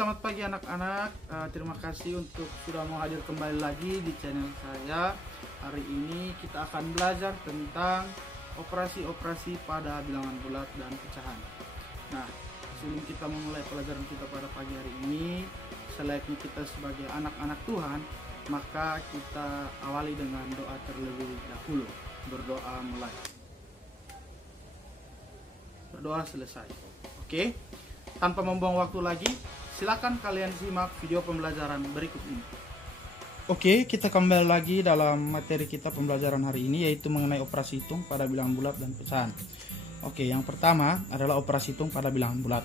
selamat pagi anak-anak. Terima kasih untuk sudah mau hadir kembali lagi di channel saya. Hari ini kita akan belajar tentang operasi-operasi pada bilangan bulat dan pecahan. Nah, sebelum kita memulai pelajaran kita pada pagi hari ini, selayaknya kita sebagai anak-anak Tuhan, maka kita awali dengan doa terlebih dahulu. Berdoa mulai. Berdoa selesai. Oke. Tanpa membuang waktu lagi, silakan kalian simak video pembelajaran berikut ini. Oke, kita kembali lagi dalam materi kita pembelajaran hari ini, yaitu mengenai operasi hitung pada bilangan bulat dan pecahan. Oke, yang pertama adalah operasi hitung pada bilangan bulat.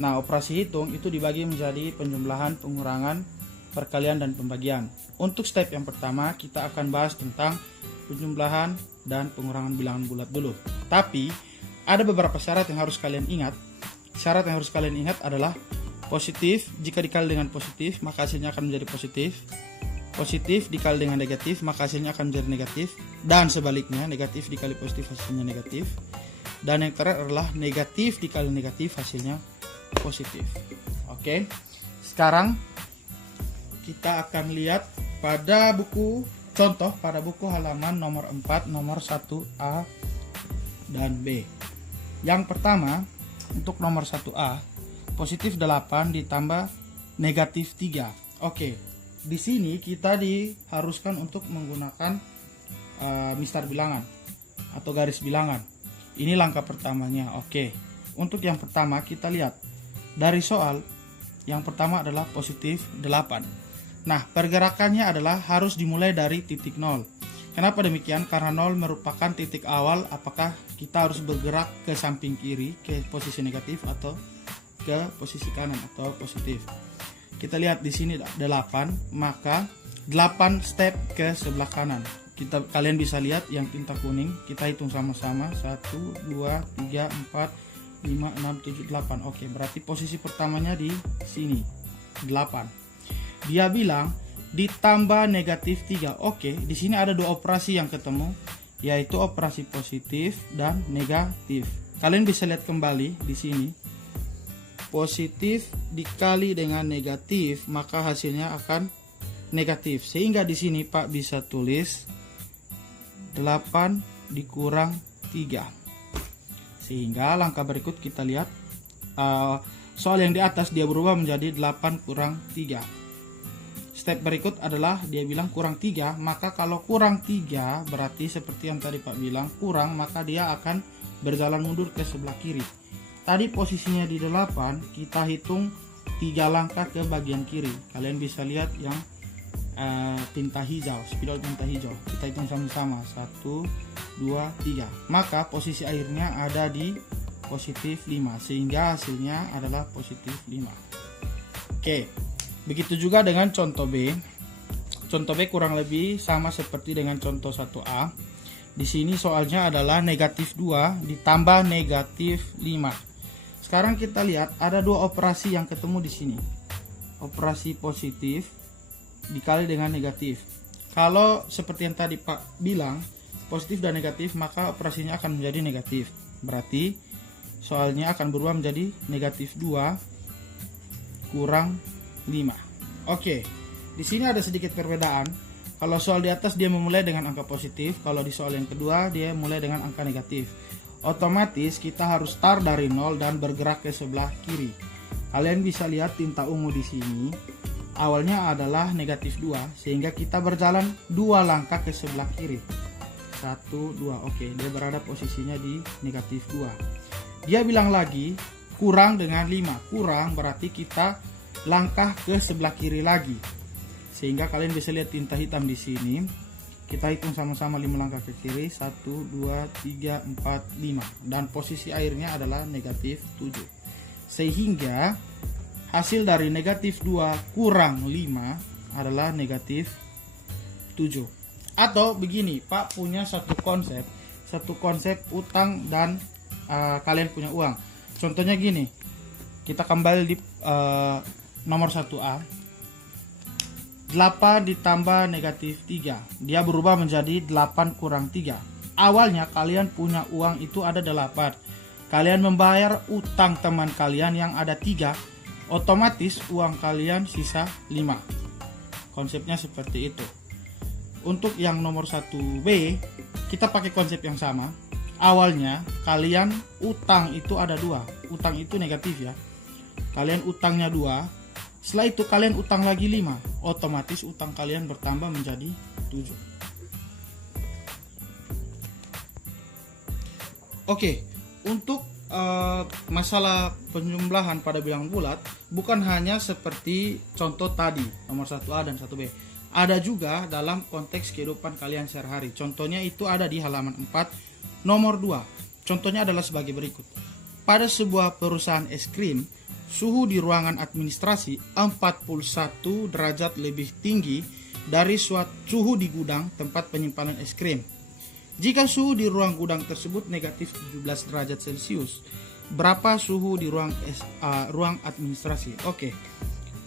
Nah, operasi hitung itu dibagi menjadi penjumlahan, pengurangan, perkalian, dan pembagian. Untuk step yang pertama, kita akan bahas tentang penjumlahan dan pengurangan bilangan bulat dulu. Tapi, ada beberapa syarat yang harus kalian ingat. Syarat yang harus kalian ingat adalah positif, jika dikali dengan positif maka hasilnya akan menjadi positif. Positif dikali dengan negatif maka hasilnya akan menjadi negatif. Dan sebaliknya, negatif dikali positif hasilnya negatif. Dan yang terakhir adalah negatif dikali negatif hasilnya positif. Oke. Sekarang kita akan lihat pada buku contoh, pada buku halaman nomor 4, nomor 1A dan B. Yang pertama, untuk nomor 1A, positif 8 ditambah negatif 3. Oke, di sini kita diharuskan untuk menggunakan mistar bilangan atau garis bilangan. Ini langkah pertamanya. Oke, untuk yang pertama kita lihat dari soal. Yang pertama adalah positif 8. Nah, pergerakannya adalah harus dimulai dari titik 0. Kenapa demikian? Karena 0 merupakan titik awal apakah kita harus bergerak ke samping kiri, ke posisi negatif, atau ke posisi kanan atau positif. Kita lihat di sini 8, maka 8 step ke sebelah kanan. Kalian bisa lihat yang tinta kuning, kita hitung sama-sama. 1, 2, 3, 4, 5, 6, 7, 8. Oke, berarti posisi pertamanya di sini, 8. Dia bilang ditambah negatif 3. Oke, di sini ada dua operasi yang ketemu, yaitu operasi positif dan negatif. Kalian bisa lihat kembali di sini. Positif dikali dengan negatif, maka hasilnya akan negatif. Sehingga di sini Pak bisa tulis 8 dikurang 3. Sehingga langkah berikut kita lihat soal yang di atas dia berubah menjadi 8 kurang 3. Step berikut adalah dia bilang kurang 3, maka kalau kurang 3 berarti seperti yang tadi Pak bilang kurang, maka dia akan berjalan mundur ke sebelah kiri. Tadi posisinya di 8, kita hitung 3 langkah ke bagian kiri. Kalian bisa lihat yang tinta hijau, spidol tinta hijau. Kita hitung sama-sama, 1, 2, 3. Maka posisi akhirnya ada di positif 5, sehingga hasilnya adalah positif 5. Oke. Begitu juga dengan contoh B. Contoh B kurang lebih sama seperti dengan contoh 1A. Di sini soalnya adalah negatif 2 ditambah negatif 5. Sekarang kita lihat ada dua operasi yang ketemu di sini. Operasi positif dikali dengan negatif. Kalau seperti yang tadi Pak bilang, positif dan negatif, maka operasinya akan menjadi negatif. Berarti soalnya akan berubah menjadi negatif 2 kurang 5. Oke, di sini ada sedikit perbedaan. Kalau soal di atas dia memulai dengan angka positif, kalau di soal yang kedua dia mulai dengan angka negatif. Otomatis kita harus start dari 0 dan bergerak ke sebelah kiri. Kalian bisa lihat tinta ungu di sini. Awalnya adalah negatif 2, sehingga kita berjalan 2 langkah ke sebelah kiri. 1, 2. Oke, dia berada posisinya di negatif 2. Dia bilang lagi kurang dengan 5. Kurang berarti kita langkah ke sebelah kiri lagi, sehingga kalian bisa lihat tinta hitam di sini. Kita hitung sama-sama 5 langkah ke kiri, 1, 2, 3, 4, 5, dan posisi akhirnya adalah negatif 7. Sehingga hasil dari negatif 2 kurang 5 adalah negatif 7. Atau begini, Pak punya satu konsep utang dan kalian punya uang. Contohnya gini, kita kembali di nomor 1A, 8 ditambah negatif 3, dia berubah menjadi 8 kurang 3. Awalnya kalian punya uang itu ada 8. Kalian membayar utang teman kalian yang ada 3, otomatis uang kalian sisa 5. Konsepnya seperti itu. Untuk yang nomor 1B, kita pakai konsep yang sama. Awalnya kalian utang itu ada 2. Utang itu negatif ya. Kalian utangnya 2. Setelah itu kalian utang lagi 5. Otomatis utang kalian bertambah menjadi 7. Oke, untuk masalah penjumlahan pada bilangan bulat bukan hanya seperti contoh tadi nomor 1A dan 1B. Ada juga dalam konteks kehidupan kalian sehari-hari. Contohnya itu ada di halaman 4 nomor 2. Contohnya adalah sebagai berikut. Pada sebuah perusahaan es krim, suhu di ruangan administrasi 41 derajat lebih tinggi dari suhu di gudang tempat penyimpanan es krim. Jika suhu di ruang gudang tersebut negatif 17 derajat Celcius, berapa suhu di ruang administrasi? Oke.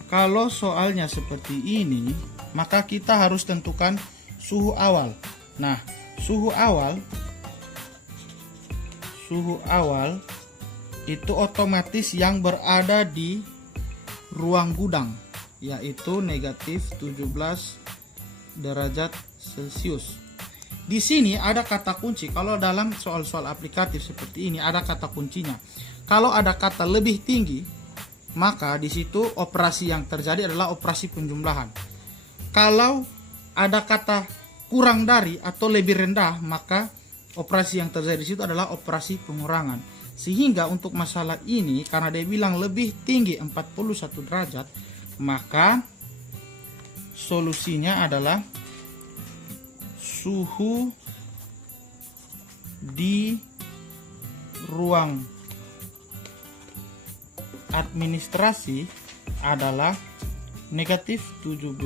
Kalau soalnya seperti ini, maka kita harus tentukan suhu awal. Nah, suhu awal itu otomatis yang berada di ruang gudang, yaitu negatif 17 derajat Celcius. Di sini ada kata kunci. Kalau dalam soal-soal aplikatif seperti ini ada kata kuncinya. Kalau ada kata lebih tinggi, maka di situ operasi yang terjadi adalah operasi penjumlahan. Kalau ada kata kurang dari atau lebih rendah, maka operasi yang terjadi di situ adalah operasi pengurangan. Sehingga untuk masalah ini, karena dia bilang lebih tinggi 41 derajat, maka solusinya adalah suhu di ruang administrasi adalah negatif 17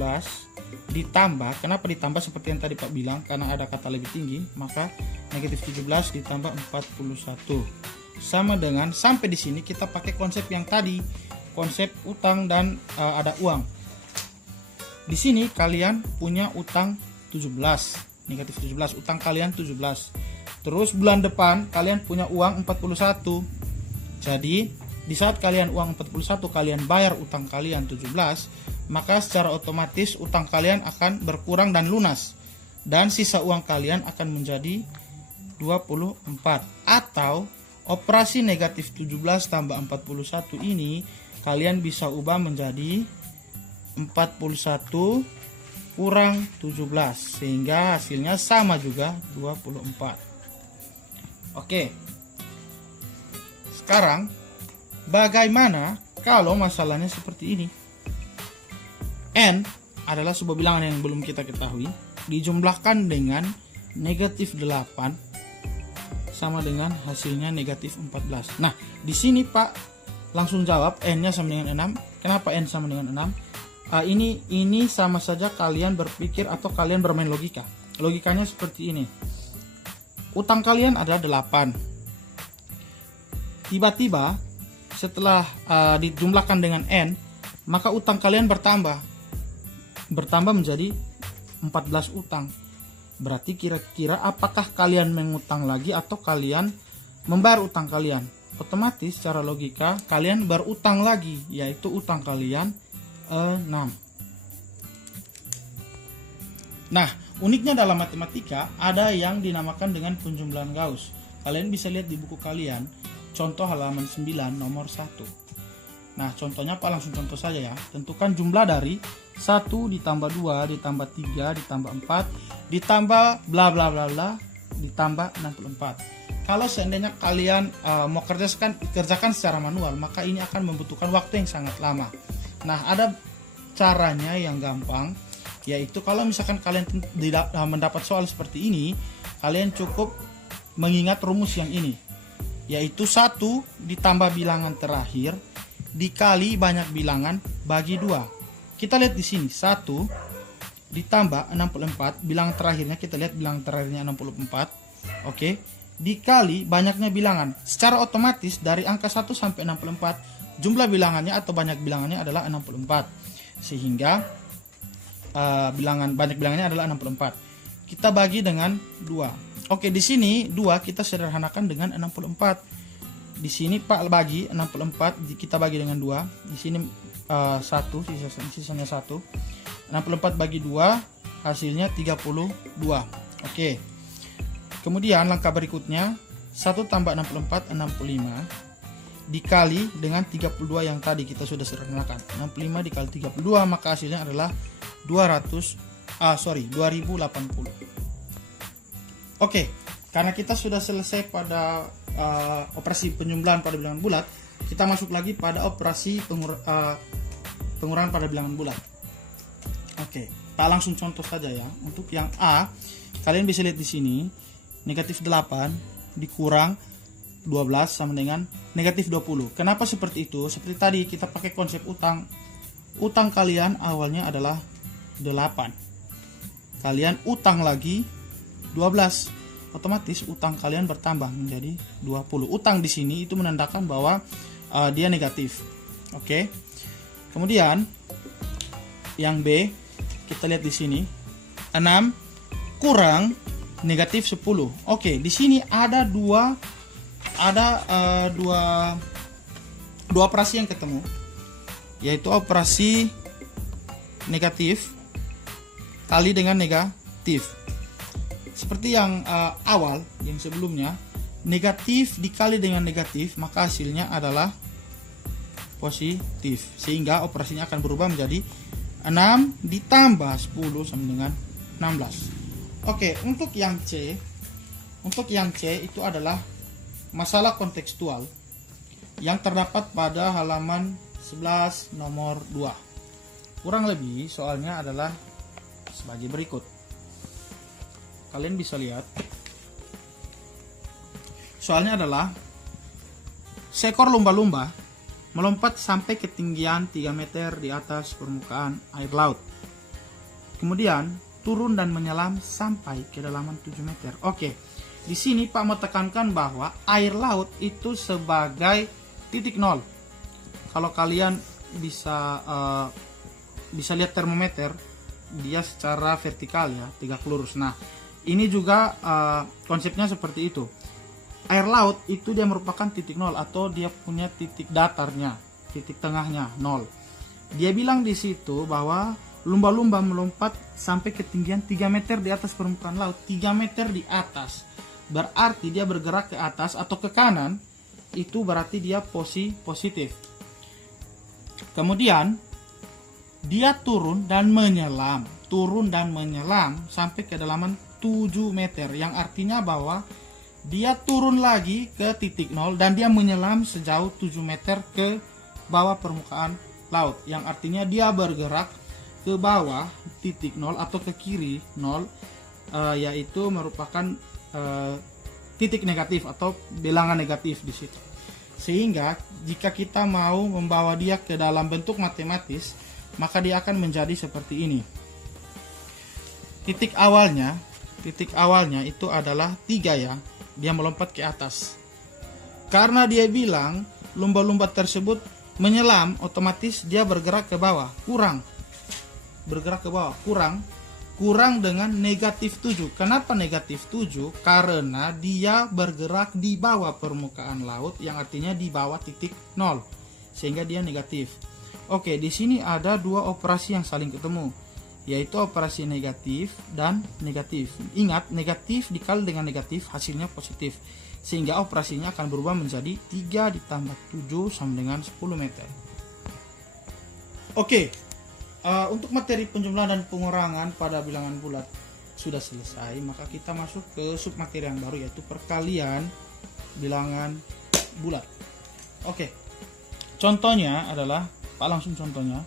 ditambah, kenapa ditambah seperti yang tadi Pak bilang, karena ada kata lebih tinggi, maka negatif 17 ditambah 41 sama dengan, sampai di sini kita pakai konsep yang tadi, konsep utang dan ada uang. Di sini kalian punya utang 17, negatif 17, utang kalian 17. Terus bulan depan kalian punya uang 41. Jadi di saat kalian uang 41 kalian bayar utang kalian 17, maka secara otomatis utang kalian akan berkurang dan lunas, dan sisa uang kalian akan menjadi 24. Atau operasi negatif 17 tambah 41 ini kalian bisa ubah menjadi 41 kurang 17, sehingga hasilnya sama juga 24. Oke. Sekarang bagaimana kalau masalahnya seperti ini? N adalah sebuah bilangan yang belum kita ketahui, dijumlahkan dengan negatif 8 sama dengan hasilnya negatif 14. Nah, di sini Pak langsung jawab, N-nya sama dengan 6. Kenapa N sama dengan 6? Ini sama saja kalian berpikir atau kalian bermain logika. Logikanya seperti ini. Utang kalian ada 8. Tiba-tiba setelah dijumlahkan dengan N, maka utang kalian bertambah menjadi 14 utang. Berarti kira-kira apakah kalian mengutang lagi atau kalian membayar utang kalian? Otomatis secara logika kalian berutang lagi, yaitu utang kalian 6. Nah, uniknya dalam matematika ada yang dinamakan dengan penjumlahan Gauss. Kalian bisa lihat di buku kalian, contoh halaman 9 nomor 1. Nah, contohnya Pak langsung contoh saja ya. Tentukan jumlah dari 1 ditambah 2 ditambah 3 ditambah 4 ditambah bla bla bla bla ditambah 64. Kalau seandainya kalian mau kerjakan secara manual, maka ini akan membutuhkan waktu yang sangat lama. Nah, ada caranya yang gampang, yaitu kalau misalkan kalian tidak mendapat soal seperti ini, kalian cukup mengingat rumus yang ini, yaitu 1 ditambah bilangan terakhir dikali banyak bilangan bagi 2. Kita lihat di sini, 1 ditambah 64, bilangan terakhirnya kita lihat bilangan terakhirnya 64. Oke, dikali banyaknya bilangan. Secara otomatis dari angka 1 sampai 64 jumlah bilangannya atau banyak bilangannya adalah 64. Sehingga banyak bilangannya adalah 64. Kita bagi dengan 2. Oke, di sini 2 kita sederhanakan dengan 64. Di sini Pak bagi 64, kita bagi dengan 2. Di sini 1, sisanya 1. 64 bagi 2, hasilnya 32. Oke. Kemudian langkah berikutnya, 1 tambah 64, 65. Dikali dengan 32 yang tadi kita sudah sederhanakan. 65 dikali 32, maka hasilnya adalah 2080. Oke, karena kita sudah selesai pada operasi penjumlahan pada bilangan bulat, kita masuk lagi pada operasi pengurangan pada bilangan bulat. Oke, kita langsung contoh saja ya. Untuk yang A, kalian bisa lihat di sini, negatif 8 dikurang 12 sama dengan negatif 20. Kenapa seperti itu? Seperti tadi kita pakai konsep utang. Utang kalian awalnya adalah 8. Kalian utang lagi 12. Otomatis utang kalian bertambah menjadi 20. Utang di sini itu menandakan bahwa dia negatif. Oke. Kemudian yang B, kita lihat di sini 6 kurang negatif 10. Oke, di sini ada dua operasi yang ketemu, yaitu operasi negatif kali dengan negatif. Seperti yang awal, yang sebelumnya, negatif dikali dengan negatif, maka hasilnya adalah positif. Sehingga operasinya akan berubah menjadi 6 ditambah 10 sama dengan 16. Oke, untuk yang C itu adalah masalah kontekstual yang terdapat pada halaman 11 nomor 2. Kurang lebih soalnya adalah sebagai berikut. Kalian bisa lihat. Soalnya adalah seekor lumba-lumba melompat sampai ketinggian 3 meter di atas permukaan air laut. Kemudian turun dan menyelam sampai kedalaman 7 meter. Oke, di sini Pak mau tekankan bahwa air laut itu sebagai titik nol. Kalau kalian bisa lihat termometer, dia secara vertikal ya, tegak lurus. Nah, ini juga konsepnya seperti itu. Air laut itu dia merupakan titik nol atau dia punya titik datarnya, titik tengahnya 0. Dia bilang di situ bahwa lumba-lumba melompat sampai ketinggian 3 meter di atas permukaan laut. 3 meter di atas. Berarti dia bergerak ke atas atau ke kanan, itu berarti dia positif. Kemudian dia turun dan menyelam sampai kedalaman 7 meter, yang artinya bahwa dia turun lagi ke titik 0 dan dia menyelam sejauh 7 meter ke bawah permukaan laut, yang artinya dia bergerak ke bawah titik 0 atau ke kiri 0, yaitu merupakan titik negatif atau bilangan negatif di situ. Sehingga jika kita mau membawa dia ke dalam bentuk matematis, maka dia akan menjadi seperti ini. Titik awalnya itu adalah 3 ya. Dia melompat ke atas. Karena dia bilang lumba-lumba tersebut menyelam, otomatis dia bergerak ke bawah, kurang dengan negatif 7. Kenapa negatif 7? Karena dia bergerak di bawah permukaan laut, yang artinya di bawah titik 0, sehingga dia negatif. Oke, di sini ada 2 operasi yang saling ketemu, yaitu operasi negatif dan negatif. Ingat, negatif dikali dengan negatif hasilnya positif, sehingga operasinya akan berubah menjadi 3 ditambah 7 sama dengan 10 meter. Oke, untuk materi penjumlahan dan pengurangan pada bilangan bulat sudah selesai, maka kita masuk ke submateri yang baru, yaitu perkalian bilangan bulat. Oke, contohnya adalah, Pak langsung contohnya,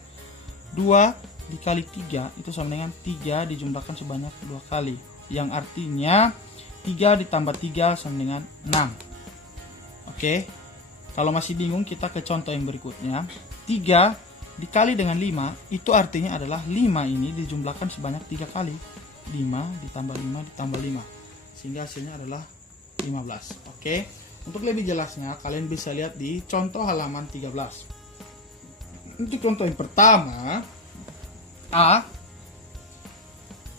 2 dikali 3 itu sama dengan 3 dijumlahkan sebanyak 2 kali, yang artinya 3 ditambah 3 sama dengan 6. Oke, kalau masih bingung kita ke contoh yang berikutnya. 3 dikali dengan 5 itu artinya adalah 5 ini dijumlahkan sebanyak 3 kali. 5 ditambah 5 ditambah 5, sehingga hasilnya adalah 15. Oke, untuk lebih jelasnya kalian bisa lihat di contoh halaman 13. Untuk contoh yang pertama, A,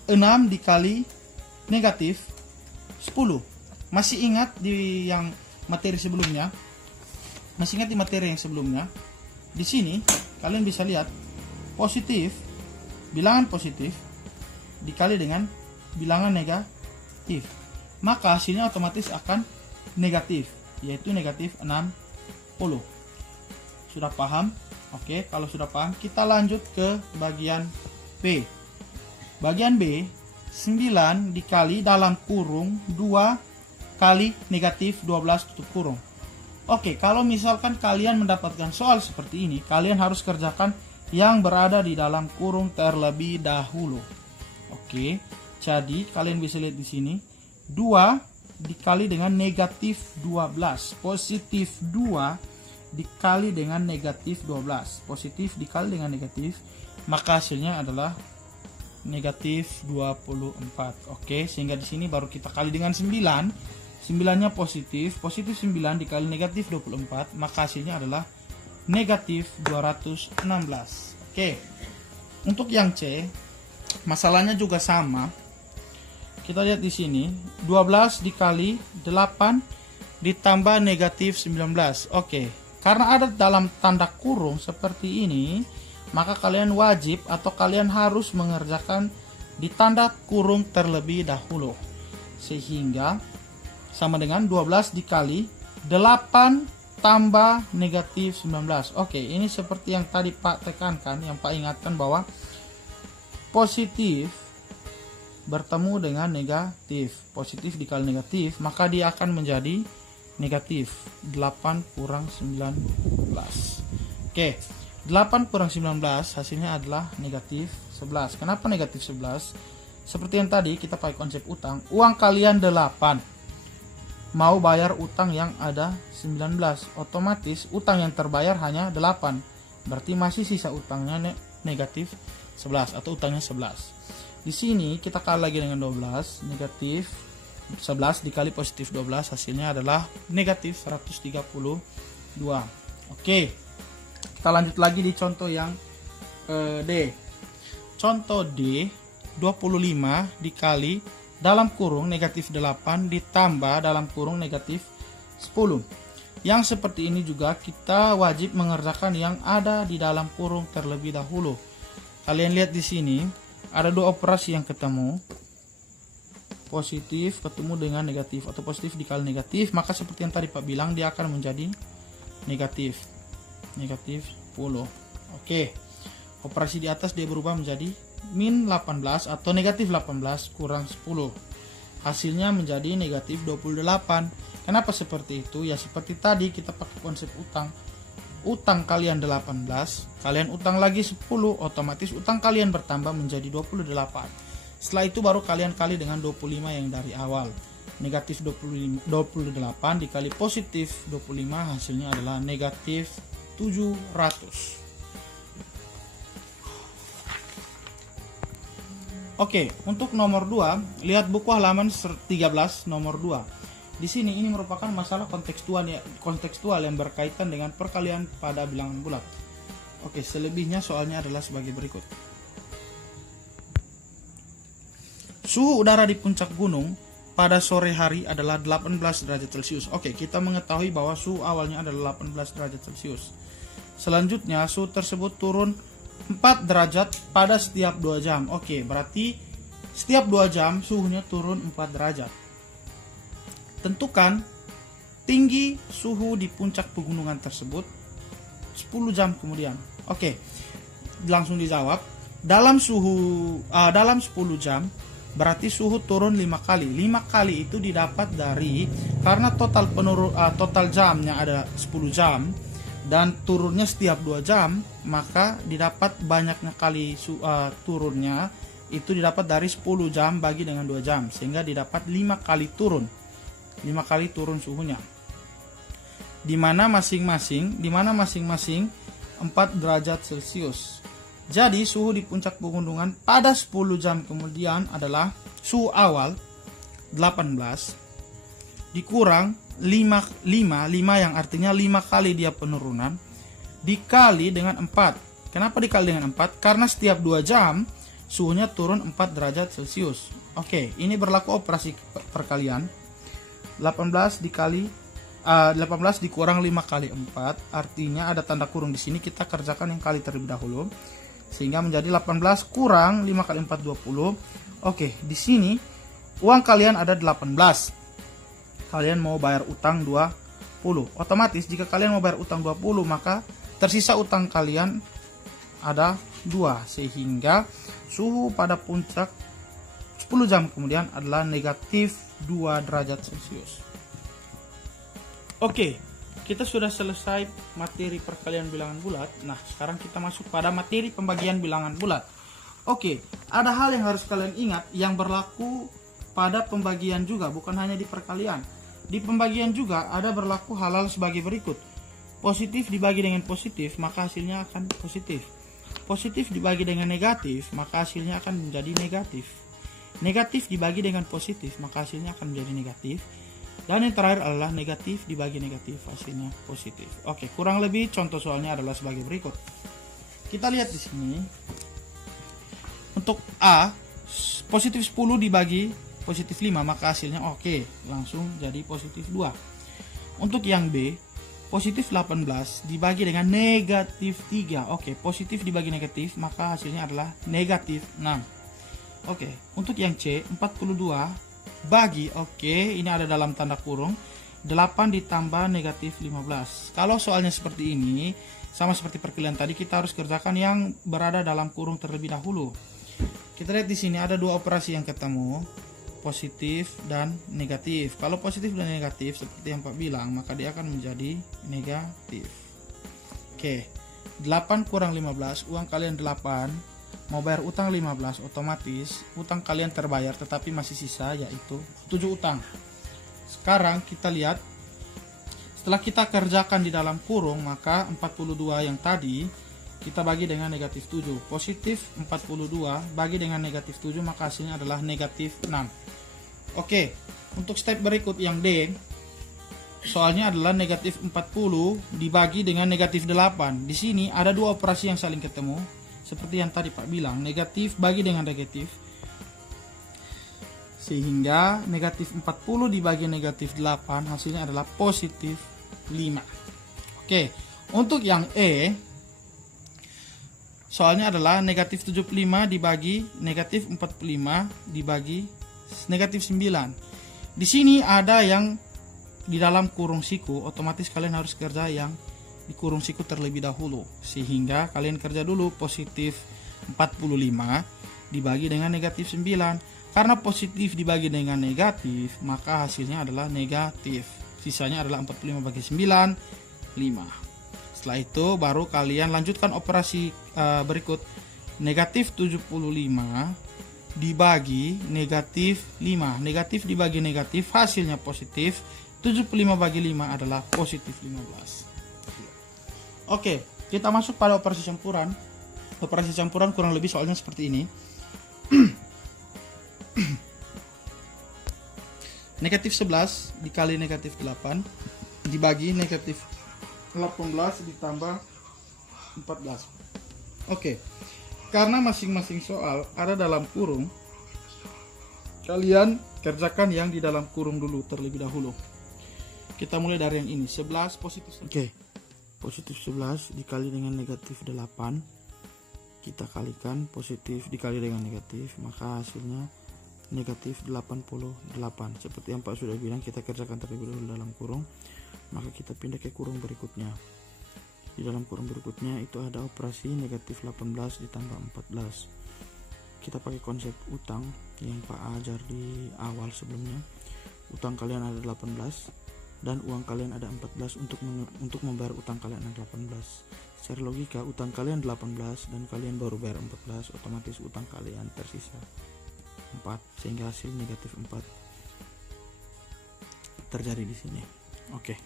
6 dikali negatif 10. Masih ingat di yang materi sebelumnya, Masih ingat di materi yang sebelumnya? Di sini kalian bisa lihat positif, bilangan positif dikali dengan bilangan negatif, maka hasilnya otomatis akan negatif, yaitu negatif 60. Sudah paham? Oke, kalau sudah paham, kita lanjut ke bagian B. Bagian B, 9 dikali dalam kurung 2 kali negatif 12 tutup kurung. Oke, kalau misalkan kalian mendapatkan soal seperti ini, kalian harus kerjakan yang berada di dalam kurung terlebih dahulu. Oke, jadi kalian bisa lihat di sini 2 dikali dengan negatif 12, positif 2 dikali dengan negatif 12, positif dikali dengan negatif, maka hasilnya adalah negatif 24. Oke, sehingga di sini baru kita kali dengan 9. 9-nya positif 9 dikali negatif 24, maka hasilnya adalah negatif 216. Oke, untuk yang C, masalahnya juga sama. Kita lihat di sini, 12 dikali 8 ditambah negatif 19. Oke, karena ada dalam tanda kurung seperti ini, maka kalian wajib atau kalian harus mengerjakan di tanda kurung terlebih dahulu. Sehingga sama dengan 12 dikali 8 tambah negatif 19. Oke, ini seperti yang tadi Pak tekankan, yang Pak ingatkan bahwa positif bertemu dengan negatif. Positif dikali negatif, maka dia akan menjadi negatif 8 kurang 19. Oke, 8 kurang 19 hasilnya adalah negatif 11. Kenapa negatif 11? Seperti yang tadi kita pakai konsep utang. Uang kalian 8, mau bayar utang yang ada 19, otomatis utang yang terbayar hanya 8, berarti masih sisa utangnya negatif 11 atau utangnya 11. Di sini kita kali lagi dengan 12, negatif 11 dikali positif 12, hasilnya adalah negatif 132. Oke, kita lanjut lagi di contoh yang D. Contoh D, 25 dikali dalam kurung negatif 8 ditambah dalam kurung negatif 10. Yang seperti ini juga kita wajib mengerjakan yang ada di dalam kurung terlebih dahulu. Kalian lihat di sini ada dua operasi yang ketemu. Positif ketemu dengan negatif atau positif dikali negatif, maka seperti yang tadi Pak bilang dia akan menjadi negatif 10. Oke. Operasi di atas dia berubah menjadi min 18 atau negatif 18 kurang 10. Hasilnya menjadi negatif 28. Kenapa seperti itu? Ya seperti tadi kita pakai konsep utang. Utang kalian 18, kalian utang lagi 10, otomatis utang kalian bertambah menjadi 28. Setelah itu baru kalian kali dengan 25 yang dari awal. Negatif 28 dikali positif 25 hasilnya adalah negatif 700. Oke, untuk nomor 2, lihat buku halaman 13 nomor 2. Di sini ini merupakan masalah kontekstual yang berkaitan dengan perkalian pada bilangan bulat. Oke, selebihnya soalnya adalah sebagai berikut. Suhu udara di puncak gunung pada sore hari adalah 18 derajat Celcius. Oke, kita mengetahui bahwa suhu awalnya adalah 18 derajat Celcius. Selanjutnya, suhu tersebut turun 4 derajat pada setiap 2 jam. Oke, berarti setiap 2 jam suhunya turun 4 derajat. Tentukan tinggi suhu di puncak pegunungan tersebut 10 jam kemudian. Oke, langsung dijawab. Dalam 10 jam berarti suhu turun 5 kali. 5 kali itu didapat dari, karena total jamnya ada 10 jam dan turunnya setiap 2 jam, maka didapat banyaknya kali turunnya itu didapat dari 10 jam bagi dengan 2 jam, sehingga didapat 5 kali turun. 5 kali turun suhunya. Di mana masing-masing 4 derajat Celcius. Jadi suhu di puncak pegunungan pada 10 jam kemudian adalah suhu awal 18 dikurang 5 yang artinya 5 kali dia penurunan dikali dengan 4. Kenapa dikali dengan 4? Karena setiap 2 jam suhunya turun 4 derajat Celcius. Oke, ini berlaku operasi perkalian. 18 dikali 18 dikurang 5 kali 4, artinya ada tanda kurung di sini, kita kerjakan yang kali terlebih dahulu. Sehingga menjadi 18 kurang 5 kali 4 20. Oke, di sini uang kalian ada 18. Kalian mau bayar utang 20. Otomatis jika kalian mau bayar utang 20, maka tersisa utang kalian ada 2, sehingga suhu pada puncak 10 jam kemudian adalah negatif 2 derajat Celcius. Oke, kita sudah selesai materi perkalian bilangan bulat. Nah, sekarang kita masuk pada materi pembagian bilangan bulat. Oke, ada hal yang harus kalian ingat yang berlaku pada pembagian juga, bukan hanya di perkalian. Di pembagian juga ada berlaku hal-hal sebagai berikut. Positif dibagi dengan positif, maka hasilnya akan positif. Positif dibagi dengan negatif, maka hasilnya akan menjadi negatif. Negatif dibagi dengan positif, maka hasilnya akan menjadi negatif. Dan yang terakhir adalah negatif dibagi negatif, hasilnya positif. Oke, kurang lebih contoh soalnya adalah sebagai berikut. Kita lihat di sini. Untuk A, positif 10 dibagi positif 5, maka hasilnya oke, langsung jadi positif 2. Untuk yang B, positif 18 dibagi dengan negatif 3. Oke, positif dibagi negatif, maka hasilnya adalah negatif 6. Oke, untuk yang C, 42 bagi, ini ada dalam tanda kurung, 8 ditambah negatif 15. Kalau soalnya seperti ini, sama seperti perkalian tadi, kita harus kerjakan yang berada dalam kurung terlebih dahulu. Kita lihat di sini ada dua operasi yang ketemu, positif dan negatif. Kalau positif dan negatif seperti yang Pak bilang, maka dia akan menjadi negatif. Oke, 8 kurang 15, uang kalian 8. Mau bayar utang 15, otomatis utang kalian terbayar, tetapi masih sisa yaitu 7 utang. Sekarang kita lihat, setelah kita kerjakan di dalam kurung, maka 42 yang tadi kita bagi dengan negatif 7. Positif 42 bagi dengan negatif 7, maka hasilnya adalah negatif 6. Oke, untuk step berikut yang D, soalnya adalah negatif 40 dibagi dengan negatif 8. Di sini ada dua operasi yang saling ketemu. Seperti yang tadi Pak bilang, negatif bagi dengan negatif. Sehingga negatif 40 dibagi negatif 8, hasilnya adalah positif 5. Oke, untuk yang E, soalnya adalah negatif 75 dibagi negatif 45 dibagi negatif 9. Di sini ada yang di dalam kurung siku, otomatis kalian harus kerja yang di kurung siku terlebih dahulu, sehingga kalian kerja dulu positif 45 dibagi dengan negatif 9. Karena positif dibagi dengan negatif, maka hasilnya adalah negatif. Sisanya adalah 45 bagi 9, 5. Setelah itu baru kalian lanjutkan operasi berikut. Negatif 75 dibagi negatif 5. Negatif dibagi negatif, hasilnya positif. 75 bagi 5 adalah positif 15. Oke, kita masuk pada operasi campuran. Operasi campuran kurang lebih soalnya seperti ini. Negatif 11 dikali negatif 8 dibagi negatif 18 ditambah 14. Oke, karena masing-masing soal ada dalam kurung, kalian kerjakan yang di dalam kurung dulu terlebih dahulu. Kita mulai dari yang ini, 11 positif. Oke. Positif 11 dikali dengan negatif 8, kita kalikan positif dikali dengan negatif, maka hasilnya negatif 88. Seperti yang Pak sudah bilang, kita kerjakan terlebih dahulu dalam kurung, maka kita pindah ke kurung berikutnya. Di dalam kurung berikutnya itu ada operasi negatif 18 ditambah 14. Kita pakai konsep utang yang Pak ajar di awal sebelumnya. Utang kalian ada 18 dan uang kalian ada 14. Untuk membayar utang kalian ada 18. Secara logika utang kalian 18 dan kalian baru bayar 14, otomatis utang kalian tersisa 4, sehingga hasil negatif 4 terjadi di sini. Oke.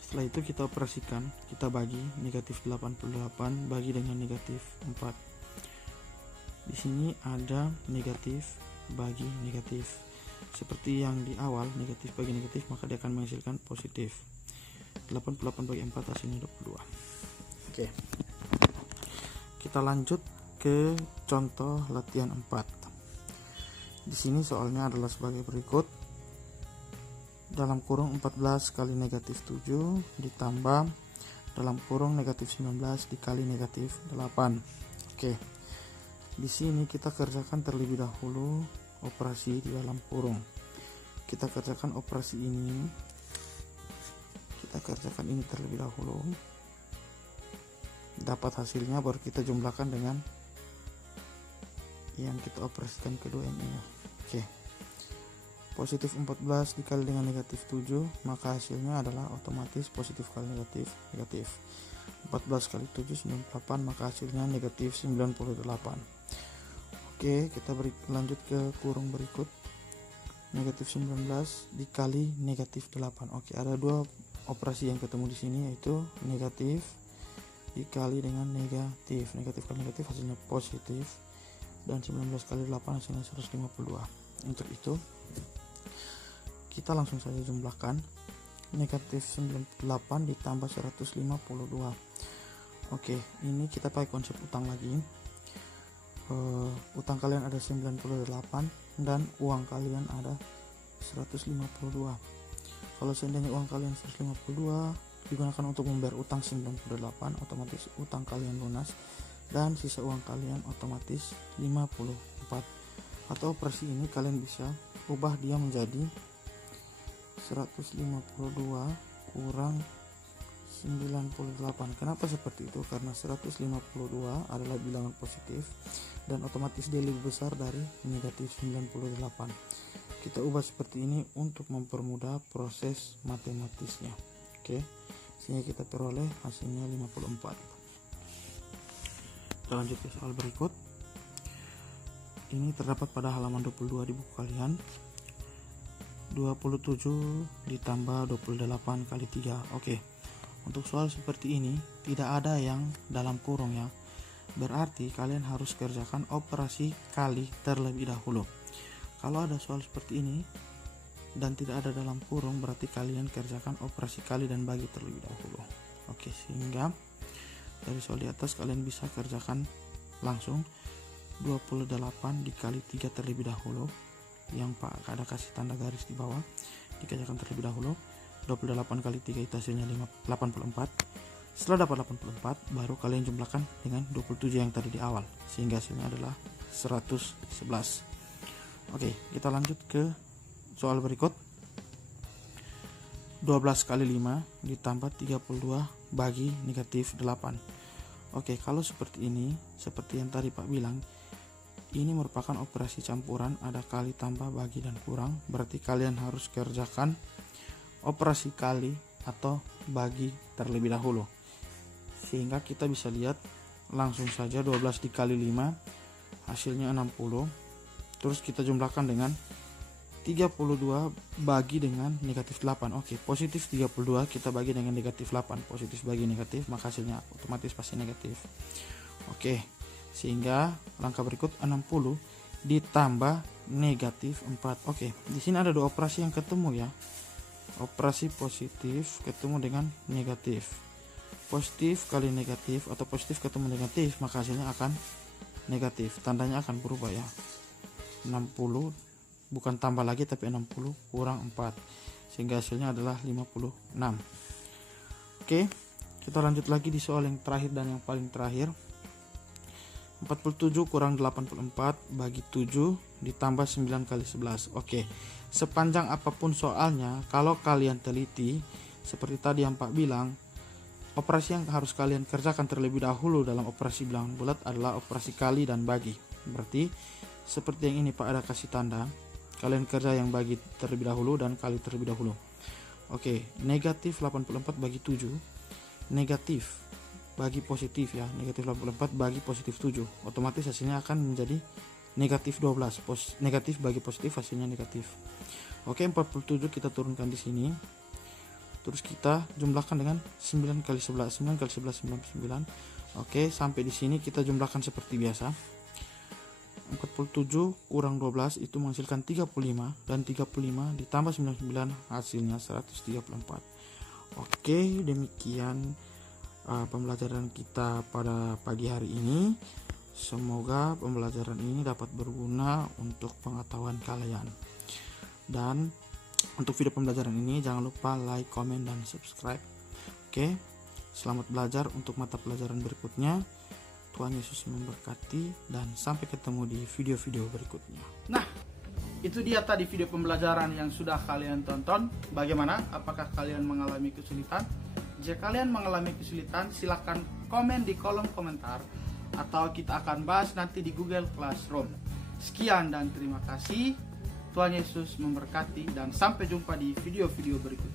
Setelah itu kita operasikan, kita bagi negatif 88 bagi dengan negatif 4. Di sini ada negatif bagi negatif. Seperti yang di awal, negatif bagi negatif, maka dia akan menghasilkan positif. 88 bagi 4 hasilnya 22. Oke. Kita lanjut ke contoh latihan 4. Di sini soalnya adalah sebagai berikut. dalam kurung 14 kali negatif 7 ditambah dalam kurung negatif 19 dikali negatif 8. Oke, di sini kita kerjakan terlebih dahulu operasi di dalam kurung. Kita kerjakan operasi ini, kita kerjakan ini terlebih dahulu, dapat hasilnya baru kita jumlahkan dengan yang kita operasikan kedua ini. Oke, positif 14 dikali dengan negatif 7, maka hasilnya adalah otomatis positif kali negatif 14 kali 7 98, maka hasilnya negatif 98. Oke, kita lanjut ke kurung berikut. Negatif 19 dikali negatif 8. Oke, ada dua operasi yang ketemu di sini, yaitu negatif dikali dengan negatif. Negatif kali negatif hasilnya positif, dan 19 kali 8 hasilnya 152. Untuk itu kita langsung saja jumlahkan. Negatif 98 ditambah 152. Oke, ini kita pakai konsep utang lagi. Utang kalian ada 98 dan uang kalian ada 152. Kalau seandainya uang kalian 152 digunakan untuk membayar utang 98, otomatis utang kalian lunas dan sisa uang kalian otomatis 54. Atau operasi ini kalian bisa ubah dia menjadi 152 kurang 98. Kenapa seperti itu? Karena 152 adalah bilangan positif dan otomatis dia lebih besar dari negatif 98. Kita ubah seperti ini untuk mempermudah proses matematisnya. Oke, sehingga kita peroleh hasilnya 54. Kita lanjut ke soal berikut. Ini terdapat pada halaman 22 di buku kalian. 27 ditambah 28 kali 3. Oke, untuk soal seperti ini tidak ada yang dalam kurung ya, berarti kalian harus kerjakan operasi kali terlebih dahulu. Kalau ada soal seperti ini dan tidak ada dalam kurung, berarti kalian kerjakan operasi kali dan bagi terlebih dahulu. Oke, sehingga dari soal di atas kalian bisa kerjakan langsung 28 dikali 3 terlebih dahulu, yang Pak ada kasih tanda garis di bawah, dikerjakan terlebih dahulu. 28 kali 3 itu hasilnya 84. Setelah dapat 84, baru kalian jumlahkan dengan 27 yang tadi di awal, sehingga hasilnya adalah 111. Oke, kita lanjut ke soal berikut. 12 kali 5 ditambah 32 bagi negatif 8. Oke, kalau seperti ini, seperti yang tadi Pak bilang, ini merupakan operasi campuran, ada kali, tambah, bagi, dan kurang. Berarti kalian harus kerjakan operasi kali atau bagi terlebih dahulu. Sehingga kita bisa lihat langsung saja 12 dikali 5 hasilnya 60. Terus kita jumlahkan dengan 32 bagi dengan negatif 8. Oke, positif 32 kita bagi dengan negatif 8. Positif bagi negatif, maka hasilnya otomatis pasti negatif. Oke, sehingga langkah berikut 60 ditambah negatif 4. Oke, di sini ada dua operasi yang ketemu ya. Operasi positif ketemu dengan negatif. Positif kali negatif atau positif ketemu negatif, maka hasilnya akan negatif. Tandanya akan berubah ya. 60 bukan tambah lagi tapi 60 kurang 4, sehingga hasilnya adalah 56. Oke, kita lanjut lagi di soal yang terakhir dan yang paling terakhir. 47 kurang 84 bagi 7 ditambah 9 kali 11. Oke, sepanjang apapun soalnya, kalau kalian teliti seperti tadi yang Pak bilang, operasi yang harus kalian kerjakan terlebih dahulu dalam operasi bilangan bulat adalah operasi kali dan bagi. Berarti seperti yang ini Pak ada kasih tanda, kalian kerja yang bagi terlebih dahulu dan kali terlebih dahulu. Oke, negatif 84 bagi 7, negatif bagi positif ya, negatif 84 bagi positif 7, otomatis hasilnya akan menjadi negatif 12. Negatif bagi positif hasilnya negatif. Oke, 47 kita turunkan di sini, terus kita jumlahkan dengan 9 kali 11. 9 kali 11 99. Oke, sampai di sini kita jumlahkan seperti biasa. 47 kurang 12 itu menghasilkan 35, dan 35 ditambah 99 hasilnya 134. Oke, demikian pembelajaran kita pada pagi hari ini. Semoga pembelajaran ini dapat berguna untuk pengetahuan kalian. Dan untuk video pembelajaran ini jangan lupa like, komen, dan subscribe. Oke, selamat belajar untuk mata pelajaran berikutnya. Tuhan Yesus memberkati dan sampai ketemu di video-video berikutnya. Nah, itu dia tadi video pembelajaran yang sudah kalian tonton. Bagaimana? Apakah kalian mengalami kesulitan? Jika kalian mengalami kesulitan, silahkan komen di kolom komentar atau kita akan bahas nanti di Google Classroom. Sekian dan terima kasih. Tuhan Yesus memberkati dan sampai jumpa di video-video berikutnya.